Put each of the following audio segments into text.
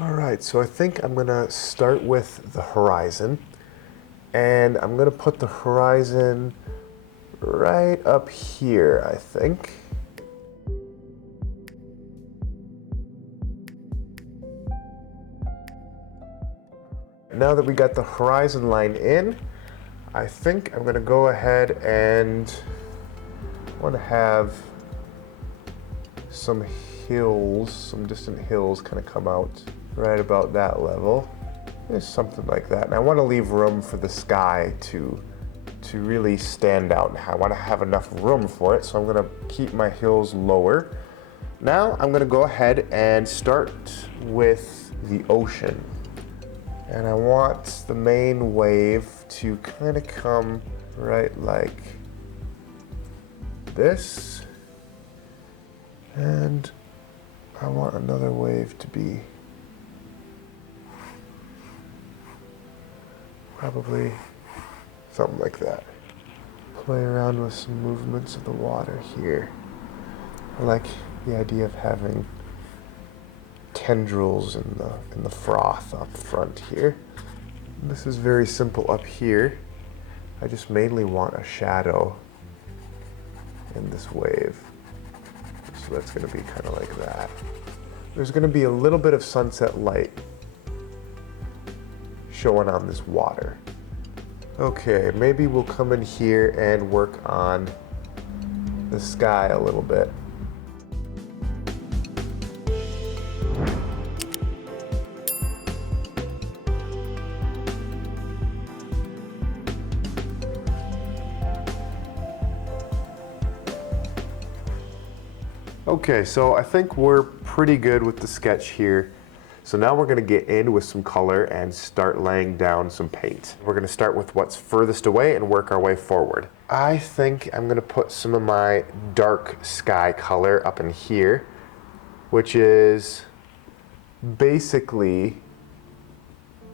All right, so I think I'm gonna start with the horizon, and I'm gonna put the horizon right up here, I think. Now that we got the horizon line in, I think I'm gonna go ahead and I want to have some hills, some distant hills kind of come out right about that level. Just something like that. And I want to leave room for the sky to really stand out. I want to have enough room for it, so I'm going to keep my hills lower. Now I'm going to go ahead and start with the ocean. And I want the main wave to kind of come right like this. And I want another wave to be probably something like that. Play around with some movements of the water here. I like the idea of having tendrils in the froth up front here. And this is very simple up here. I just mainly want a shadow in this wave. So that's going to be kind of like that. There's going to be a little bit of sunset light showing on this water. Okay, maybe we'll come in here and work on the sky a little bit. Okay, so I think we're pretty good with the sketch here. So now we're gonna get in with some color and start laying down some paint. We're gonna start with what's furthest away and work our way forward. I think I'm gonna put some of my dark sky color up in here, which is basically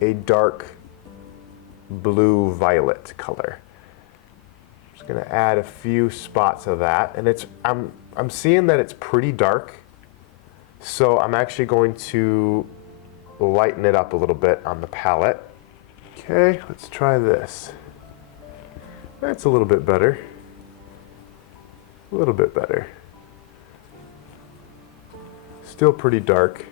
a dark blue violet color. Just gonna add a few spots of that, and I'm seeing that it's pretty dark, so I'm actually going to lighten it up a little bit on the palette. Okay, let's try this. That's a little bit better. A little bit better. Still pretty dark.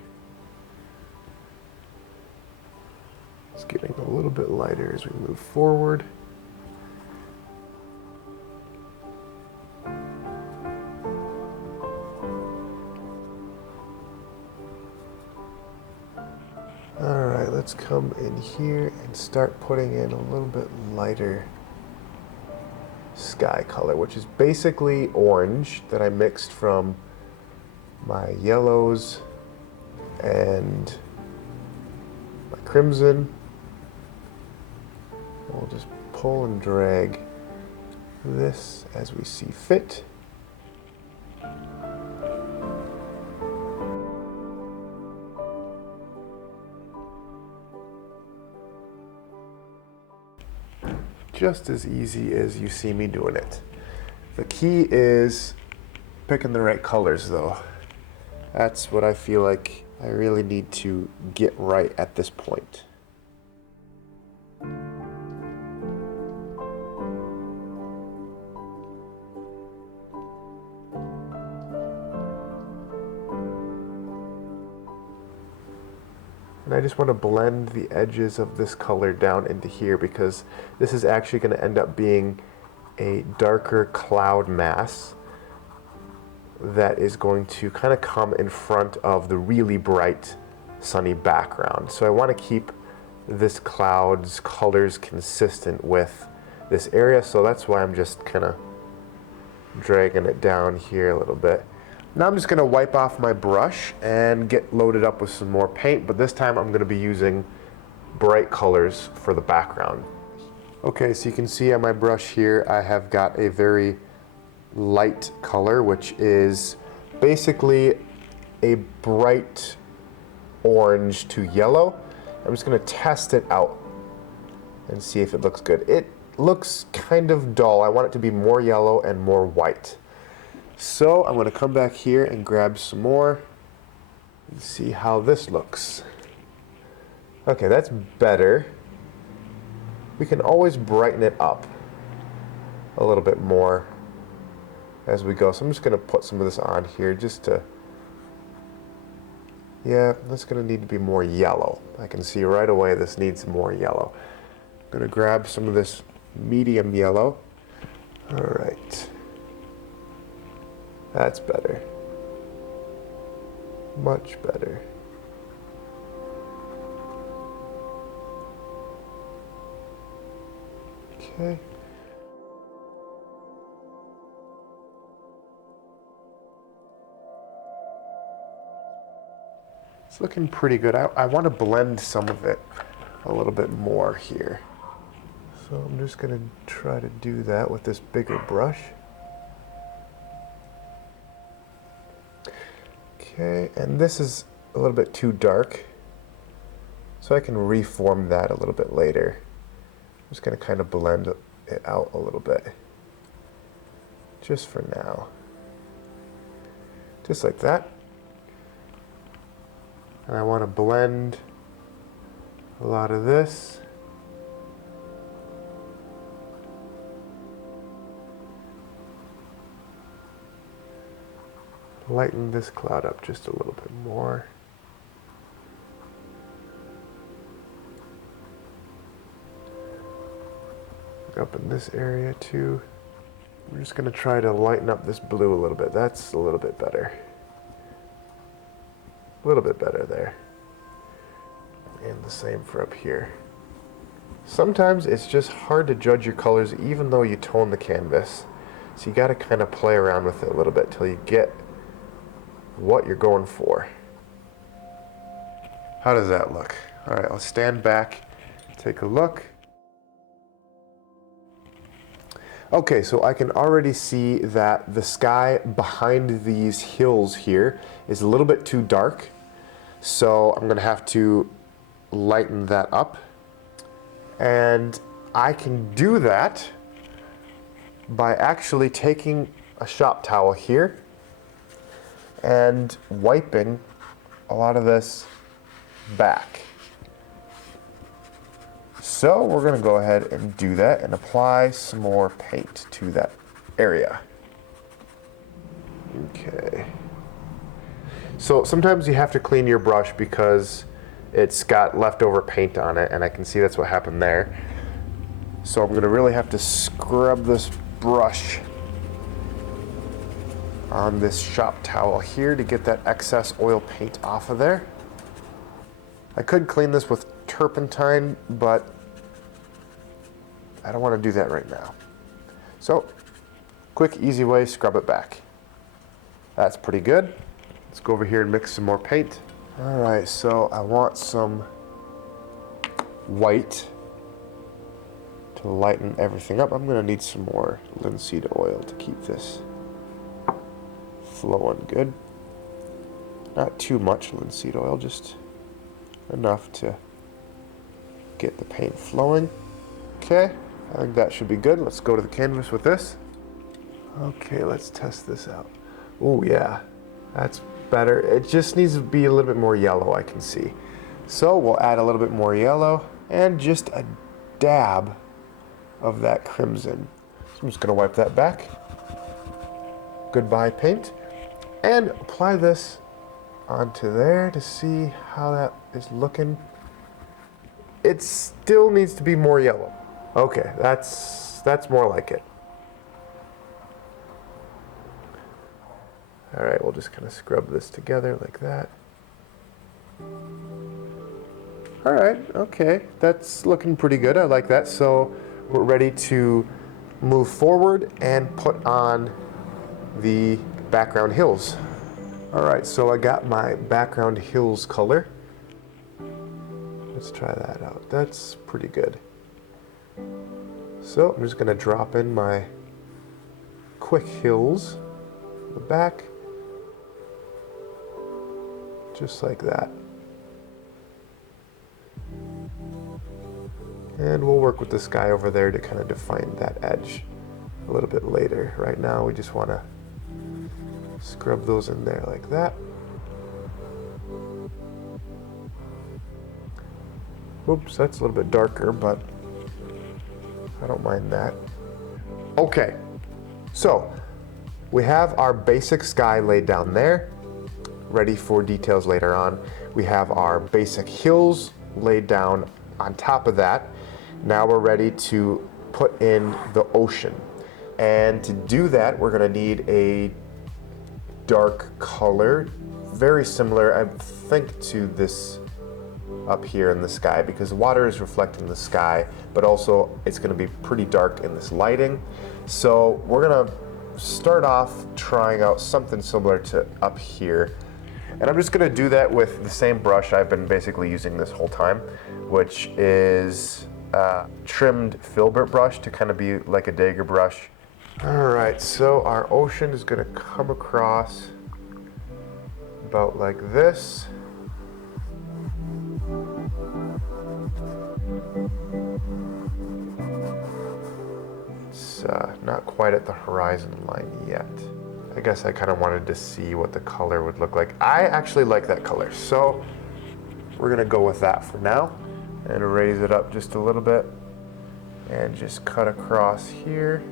It's getting a little bit lighter as we move forward. Alright, let's come in here and start putting in a little bit lighter sky color, which is basically orange that I mixed from my yellows and my crimson. We'll just pull and drag this as we see fit. Just as easy as you see me doing it. The key is picking the right colors though. That's what I feel like I really need to get right at this point. And I just want to blend the edges of this color down into here because this is actually going to end up being a darker cloud mass that is going to kind of come in front of the really bright sunny background. So I want to keep this cloud's colors consistent with this area, so that's why I'm just kind of dragging it down here a little bit. Now I'm just going to wipe off my brush and get loaded up with some more paint, but this time I'm going to be using bright colors for the background. Okay, so you can see on my brush here I have got a very light color, which is basically a bright orange to yellow. I'm just going to test it out and see if it looks good. It looks kind of dull. I want it to be more yellow and more white. So I'm going to come back here and grab some more and see how this looks. Okay, that's better. We can always brighten it up a little bit more as we go. So I'm just going to put some of this on here just to, yeah, that's going to need to be more yellow. I can see right away this needs more yellow. I'm going to grab some of this medium yellow. All right. That's better. Much better. Okay. It's looking pretty good. I want to blend some of it a little bit more here. So I'm just going to try to do that with this bigger brush. Okay, and this is a little bit too dark, so I can reform that a little bit later. I'm just going to kind of blend it out a little bit, just for now. Just like that. And I want to blend a lot of this. Lighten this cloud up just a little bit more. Up in this area too. We're just going to try to lighten up this blue a little bit. That's a little bit better. A little bit better there. And the same for up here. Sometimes it's just hard to judge your colors even though you tone the canvas. So you got to kind of play around with it a little bit till you get what you're going for. How does that look? All right, let's stand back, take a look. Okay, so I can already see that the sky behind these hills here is a little bit too dark. So I'm gonna have to lighten that up. And I can do that by actually taking a shop towel here and wiping a lot of this back. So we're going to go ahead and do that and apply some more paint to that area. Okay. So sometimes you have to clean your brush because it's got leftover paint on it, and I can see that's what happened there. So I'm going to really have to scrub this brush on this shop towel here to get that excess oil paint off of there. I could clean this with turpentine, but I don't want to do that right now. So, quick, easy way, scrub it back. That's pretty good. Let's go over here and mix some more paint. All right, so I want some white to lighten everything up. I'm gonna need some more linseed oil to keep this flowing good. Not too much linseed oil, just enough to get the paint flowing. Okay, I think that should be good. Let's go to the canvas with this. Okay, let's test this out. Oh yeah, that's better. It just needs to be a little bit more yellow, I can see. So we'll add a little bit more yellow and just a dab of that crimson. So I'm just gonna wipe that back. Goodbye paint. And apply this onto there to see how that is looking. It still needs to be more yellow. Okay, that's more like it. All right, we'll just kind of scrub this together like that. All right, okay, that's looking pretty good. I like that. So we're ready to move forward and put on the background hills. All right, so I got my background hills color. Let's try that out. That's pretty good. So I'm just gonna drop in my quick hills in the back, just like that. And we'll work with this guy over there to kind of define that edge a little bit later. Right now we just wanna scrub those in there like that. Oops, that's a little bit darker, but I don't mind that. Okay, so we have our basic sky laid down there, ready for details later on. We have our basic hills laid down on top of that. Now we're ready to put in the ocean. And to do that, we're gonna need a dark color, very similar, I think, to this up here in the sky, because the water is reflecting the sky, but also it's gonna be pretty dark in this lighting. So we're gonna start off trying out something similar to up here. And I'm just gonna do that with the same brush I've been basically using this whole time, which is a trimmed Filbert brush to kind of be like a dagger brush. All right, so our ocean is gonna come across about like this. It's not quite at the horizon line yet. I guess I kind of wanted to see what the color would look like. I actually like that color, so we're gonna go with that for now and raise it up just a little bit and just cut across here.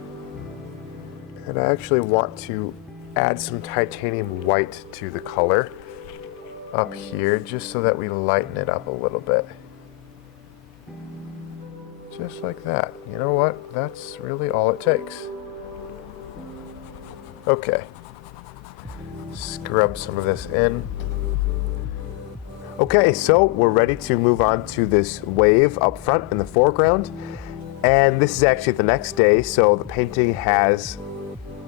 And I actually want to add some titanium white to the color up here just so that we lighten it up a little bit. Just like that. You know what? That's really all it takes. Okay. Scrub some of this in. Okay, so we're ready to move on to this wave up front in the foreground. And this is actually the next day, so the painting has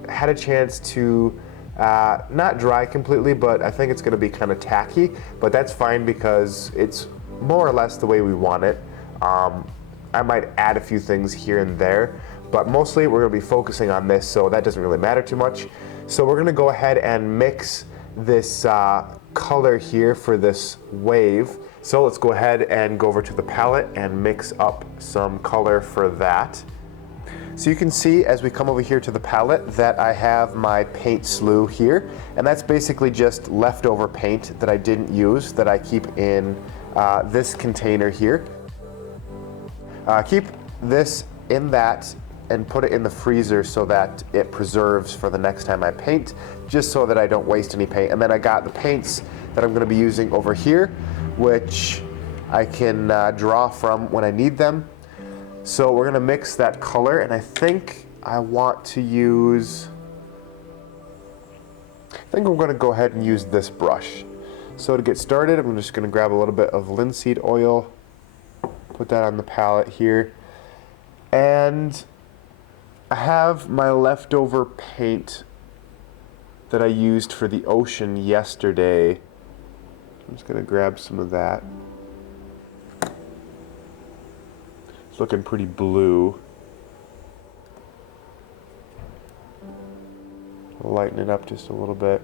had a chance to not dry completely, but I think it's gonna be kind of tacky, but that's fine because it's more or less the way we want it. I might add a few things here and there, but mostly we're gonna be focusing on this, so that doesn't really matter too much. So we're gonna go ahead and mix this color here for this wave. So let's go ahead and go over to the palette and mix up some color for that. So you can see as we come over here to the palette that I have my paint slew here, and that's basically just leftover paint that I didn't use that I keep in this container here. Keep this in that and put it in the freezer so that it preserves for the next time I paint, just so that I don't waste any paint. And then I got the paints that I'm going to be using over here, which I can draw from when I need them. So we're going to mix that color, and I think I want to use, I think I'm going to go ahead and use this brush. So to get started, I'm just going to grab a little bit of linseed oil, put that on the palette here, and I have my leftover paint that I used for the ocean yesterday. I'm just going to grab some of that. It's looking pretty blue. Lighten it up just a little bit.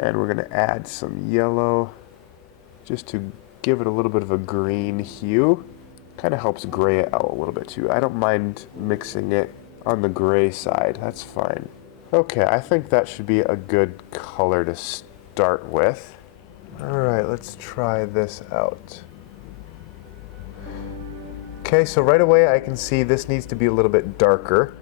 And we're going to add some yellow just to give it a little bit of a green hue. Kind of helps gray it out a little bit too. I don't mind mixing it on the gray side, that's fine. Okay, I think that should be a good color to start with. All right, let's try this out. Okay, so right away I can see this needs to be a little bit darker.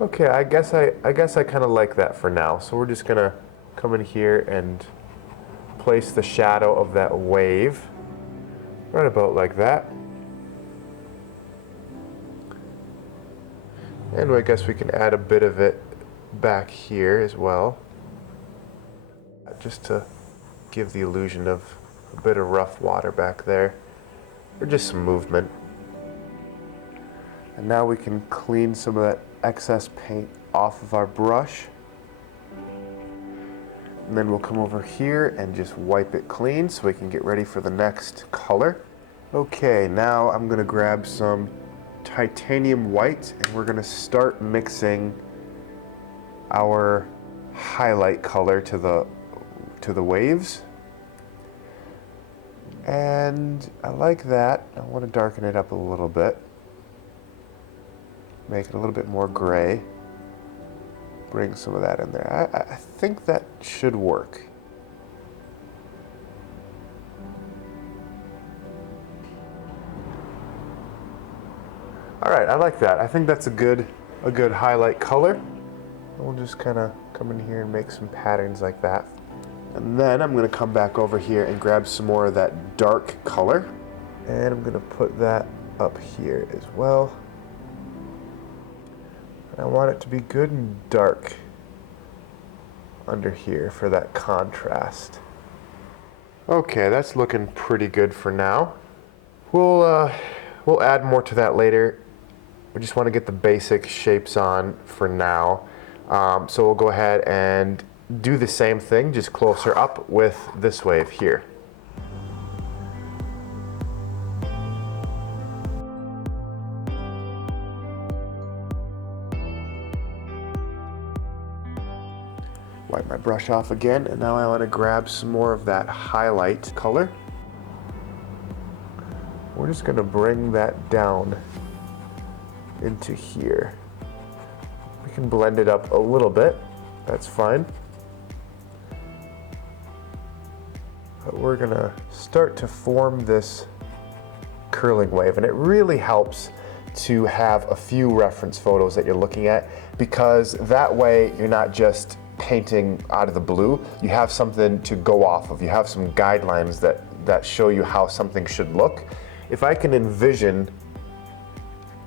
Okay, I guess I kind of like that for now. So we're just gonna come in here and place the shadow of that wave right about like that. And I guess we can add a bit of it back here as well, just to give the illusion of a bit of rough water back there, or just some movement. And now we can clean some of that excess paint off of our brush. And then we'll come over here and just wipe it clean so we can get ready for the next color. Okay, now I'm gonna grab some titanium white and we're gonna start mixing our highlight color to the waves. And I like that. I want to darken it up a little bit. Make it a little bit more gray. Bring some of that in there. I think that should work. All right, I like that. I think that's a good highlight color. And we'll just kind of come in here and make some patterns like that. And then I'm going to come back over here and grab some more of that dark color. And I'm going to put that up here as well. And I want it to be good and dark under here for that contrast. Okay, that's looking pretty good for now. We'll add more to that later. We just want to get the basic shapes on for now. So we'll go ahead and do the same thing, just closer up with this wave here. Wipe my brush off again, and now I want to grab some more of that highlight color. We're just going to bring that down into here. We can blend it up a little bit, that's fine. But we're going to start to form this curling wave, and it really helps to have a few reference photos that you're looking at, because that way you're not just painting out of the blue, you have something to go off of. You have some guidelines that show you how something should look. If I can envision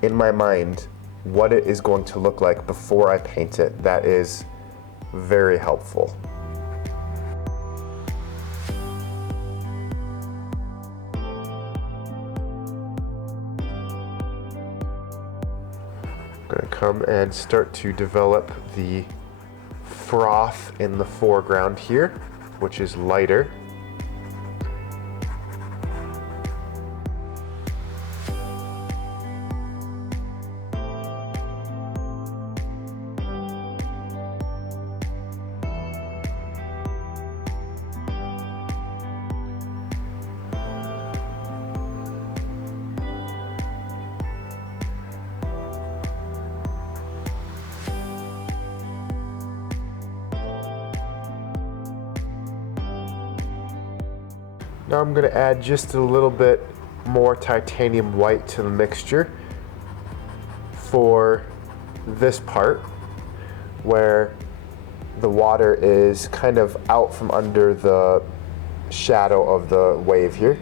in my mind what it is going to look like before I paint it, that is very helpful. I'm going to come and start to develop the froth in the foreground here, which is lighter. Now I'm going to add just a little bit more titanium white to the mixture for this part where the water is kind of out from under the shadow of the wave here.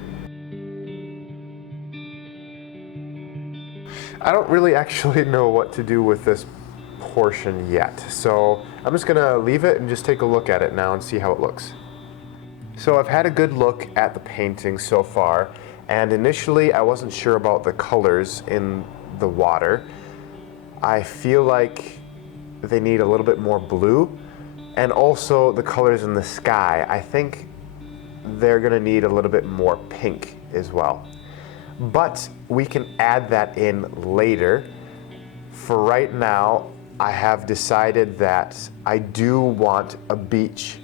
I don't really actually know what to do with this portion yet, so I'm just going to leave it and just take a look at it now and see how it looks. So I've had a good look at the painting so far, and initially I wasn't sure about the colors in the water. I feel like they need a little bit more blue, and also the colors in the sky. I think they're gonna need a little bit more pink as well. But we can add that in later. For right now, I have decided that I do want a beach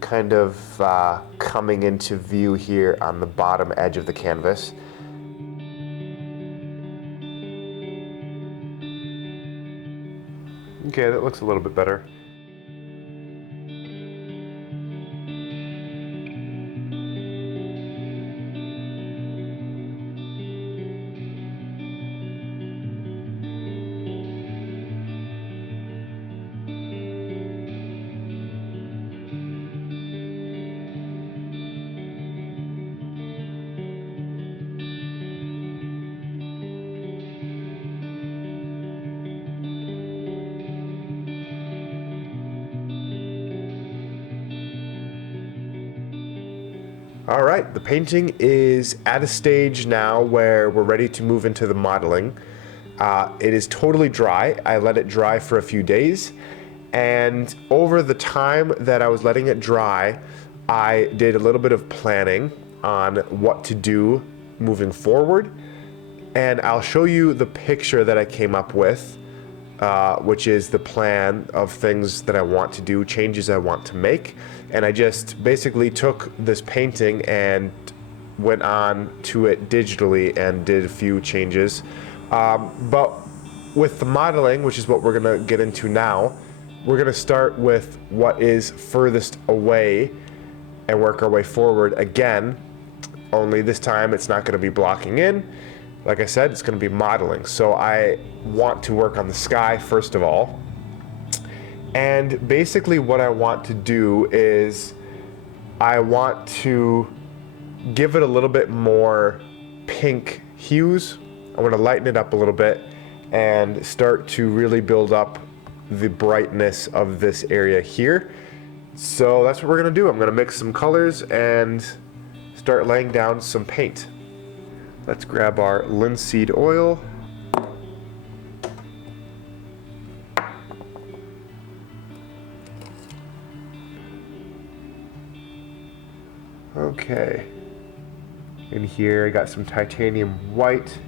kind of coming into view here on the bottom edge of the canvas. Okay, that looks a little bit better. All right, the painting is at a stage now where we're ready to move into the modeling. It is totally dry. I let it dry for a few days, and over the time that I was letting it dry, I did a little bit of planning on what to do moving forward, and I'll show you the picture that I came up with, which is the plan of things that I want to do, changes I want to make. And I just basically took this painting and went on to it digitally and did a few changes. But with the modeling, which is what we're gonna get into now, we're gonna start with what is furthest away and work our way forward again, only this time it's not gonna be blocking in. like I said, it's going to be modeling. So I want to work on the sky first of all. And basically what I want to do is I want to give it a little bit more pink hues. I want to lighten it up a little bit and start to really build up the brightness of this area here. So that's what we're gonna do. I'm gonna mix some colors and start laying down some paint. Let's grab our linseed oil. Okay. In here I got some titanium white.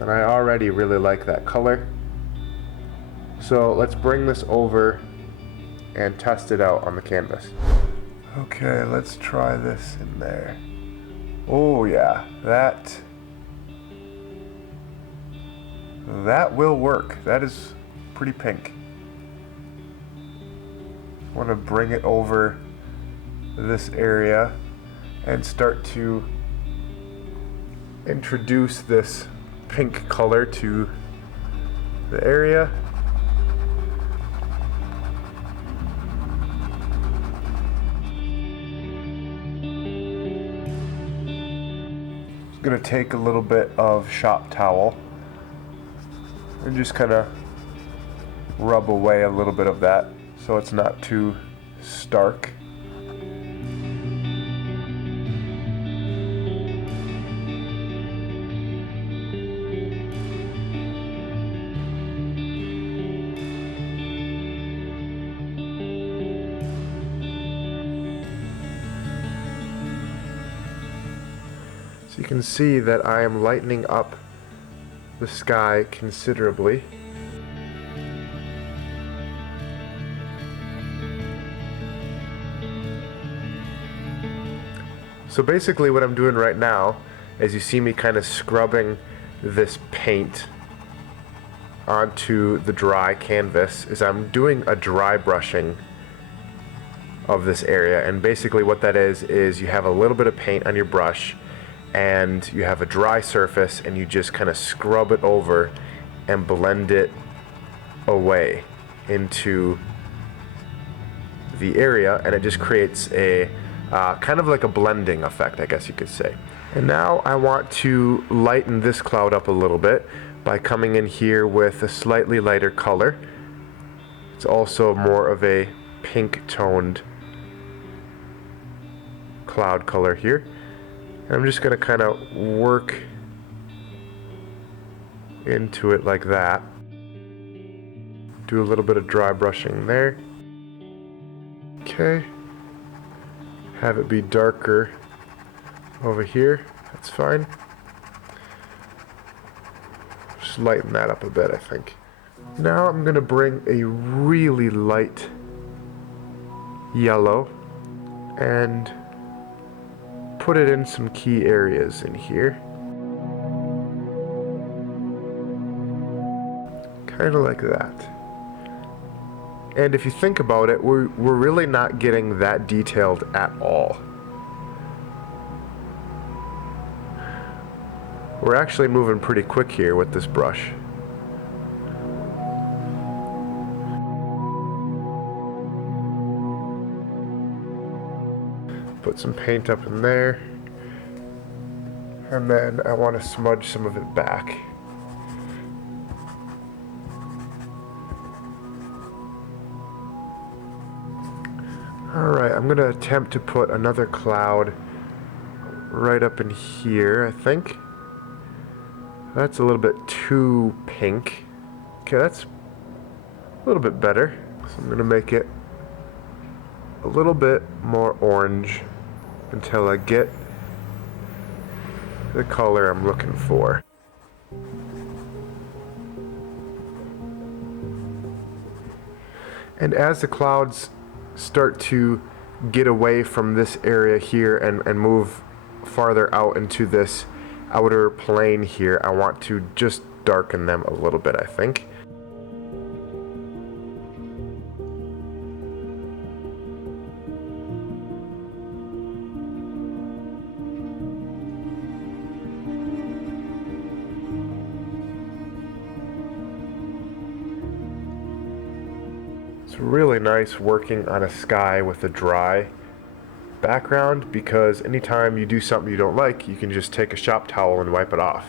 And I already really like that color. So let's bring this over and test it out on the canvas. Okay, let's try this in there. Oh yeah, that will work. That is pretty pink. I want to bring it over this area and start to introduce this pink color to the area. I'm going to take a little bit of shop towel and just kind of rub away a little bit of that so it's not too stark. So you can see that I am lightening up the sky considerably. So basically what I'm doing right now, as you see me kind of scrubbing this paint onto the dry canvas, is I'm doing a dry brushing of this area. And basically what that is you have a little bit of paint on your brush and you have a dry surface and you just kind of scrub it over and blend it away into the area, and it just creates a kind of like a blending effect, I guess you could say. And now I want to lighten this cloud up a little bit by coming in here with a slightly lighter color. It's also more of a pink toned cloud color here. And I'm just going to kind of work into it like that. Do a little bit of dry brushing there. Okay. Have it be darker over here. That's fine. Just lighten that up a bit, I think. Now I'm going to bring a really light yellow and put it in some key areas in here. Kind of like that. And if you think about it, we're really not getting that detailed at all. We're actually moving pretty quick here with this brush. Put some paint up in there. And then I want to smudge some of it back. Alright, I'm going to attempt to put another cloud right up in here, I think. That's a little bit too pink. Okay, that's a little bit better. So I'm going to make it a little bit more orange until I get the color I'm looking for. And as the clouds start to get away from this area here and move farther out into this outer plane here, I want to just darken them a little bit, I think. really nice working on a sky with a dry background, because anytime you do something you don't like, you can just take a shop towel and wipe it off.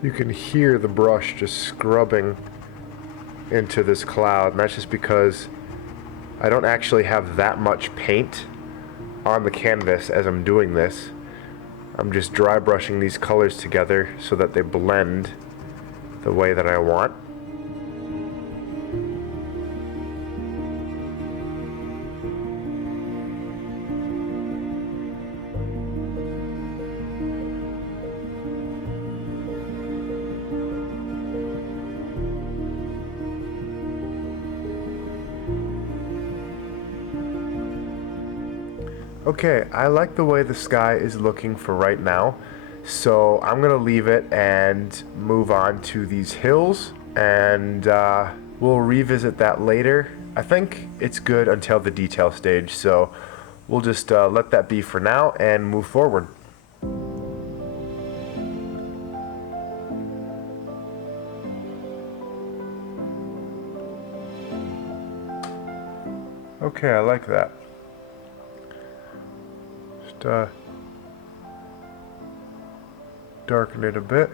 You can hear the brush just scrubbing into this cloud, and that's just because I don't actually have that much paint on the canvas as I'm doing this. I'm just dry brushing these colors together so that they blend the way that I want. Okay, I like the way the sky is looking for right now, so I'm gonna leave it and move on to these hills, and we'll revisit that later. I think it's good until the detail stage, so we'll just let that be for now and move forward. Okay, I like that. Darken it a bit.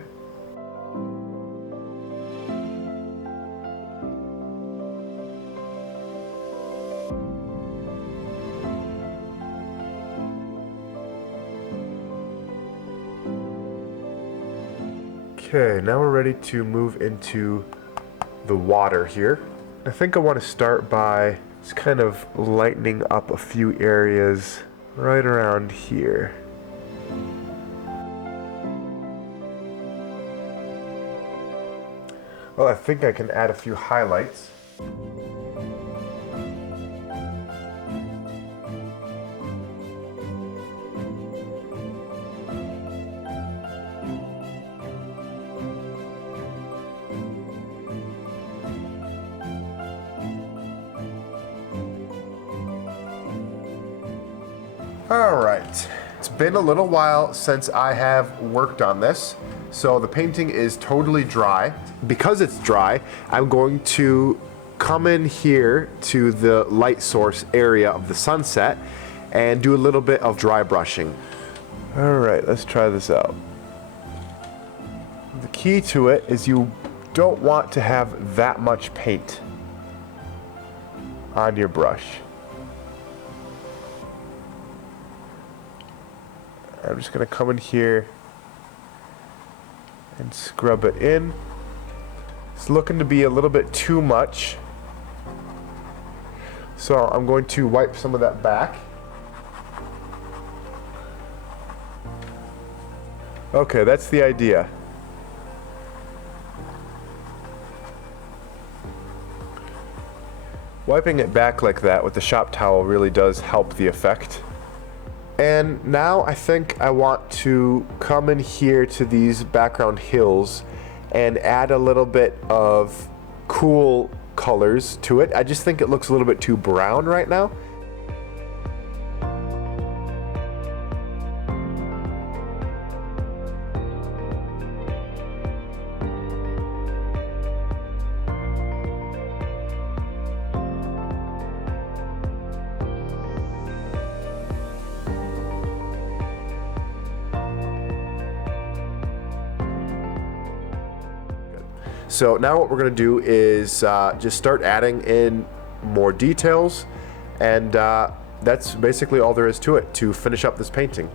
Okay, now we're ready to move into the water here. I think I want to start by just kind of lightening up a few areas right around here. Well, I think I can add a few highlights. Alright, it's been a little while since I have worked on this, so the painting is totally dry. Because it's dry, I'm going to come in here to the light source area of the sunset and do a little bit of dry brushing. Alright, let's try this out. The key to it is you don't want to have that much paint on your brush. I'm just going to come in here and scrub it in. It's looking to be a little bit too much, so I'm going to wipe some of that back. Okay, that's the idea. Wiping it back like that with the shop towel really does help the effect. And now I think I want to come in here to these background hills and add a little bit of cool colors to it. I just think it looks a little bit too brown right now. So now what we're going to do is just start adding in more details, and that's basically all there is to it to finish up this painting.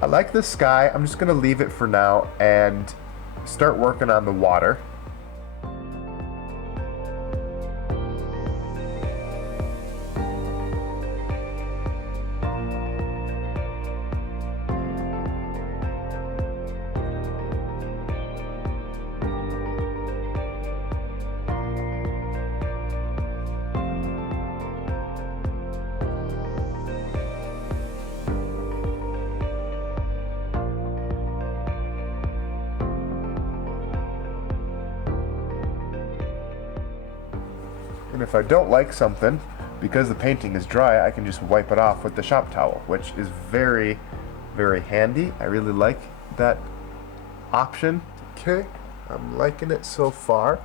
I like the sky. I'm just gonna leave it for now and start working on the water. And if I don't like something, because the painting is dry, I can just wipe it off with the shop towel, which is very, very handy. I really like that option. Okay, I'm liking it so far.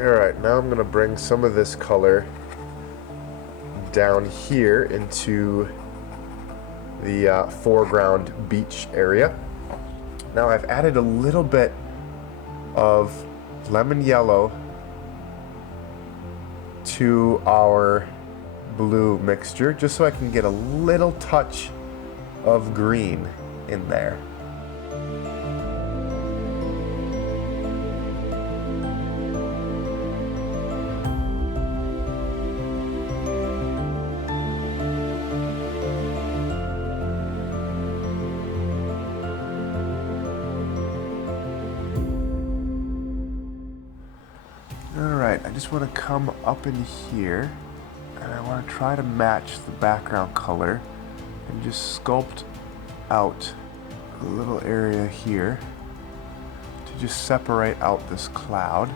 Alright, now I'm going to bring some of this color down here into the foreground beach area. Now I've added a little bit of lemon yellow to our blue mixture just so I can get a little touch of green in there. Alright, I just want to come up in here and I want to try to match the background color and just sculpt out a little area here to just separate out this cloud.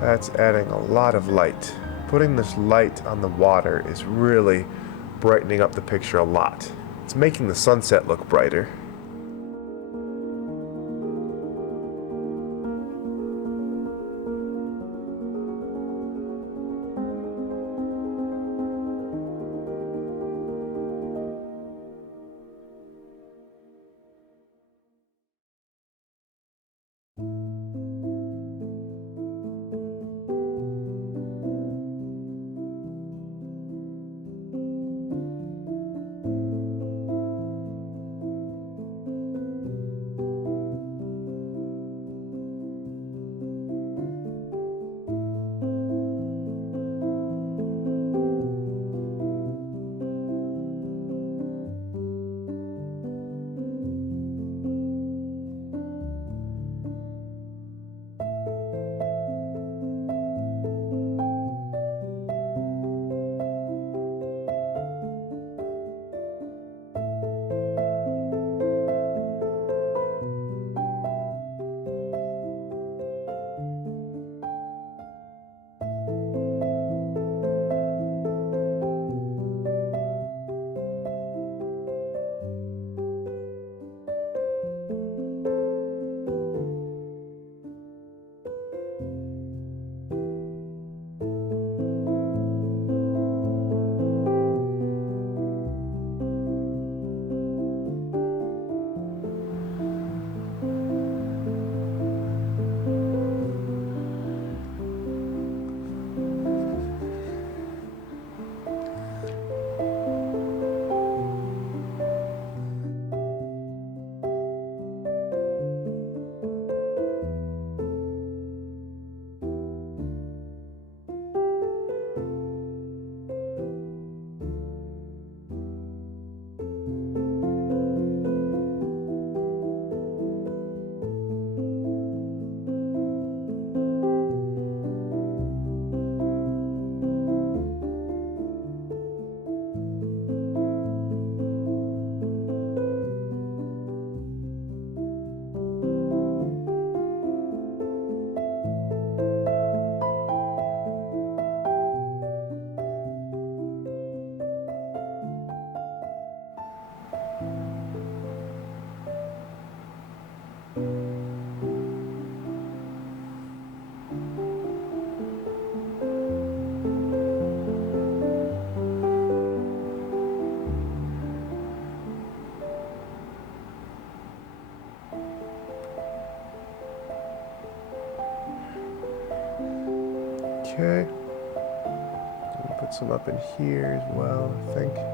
That's adding a lot of light. Putting this light on the water is really brightening up the picture a lot. It's making the sunset look brighter. Okay. Put some up in here as well, I think.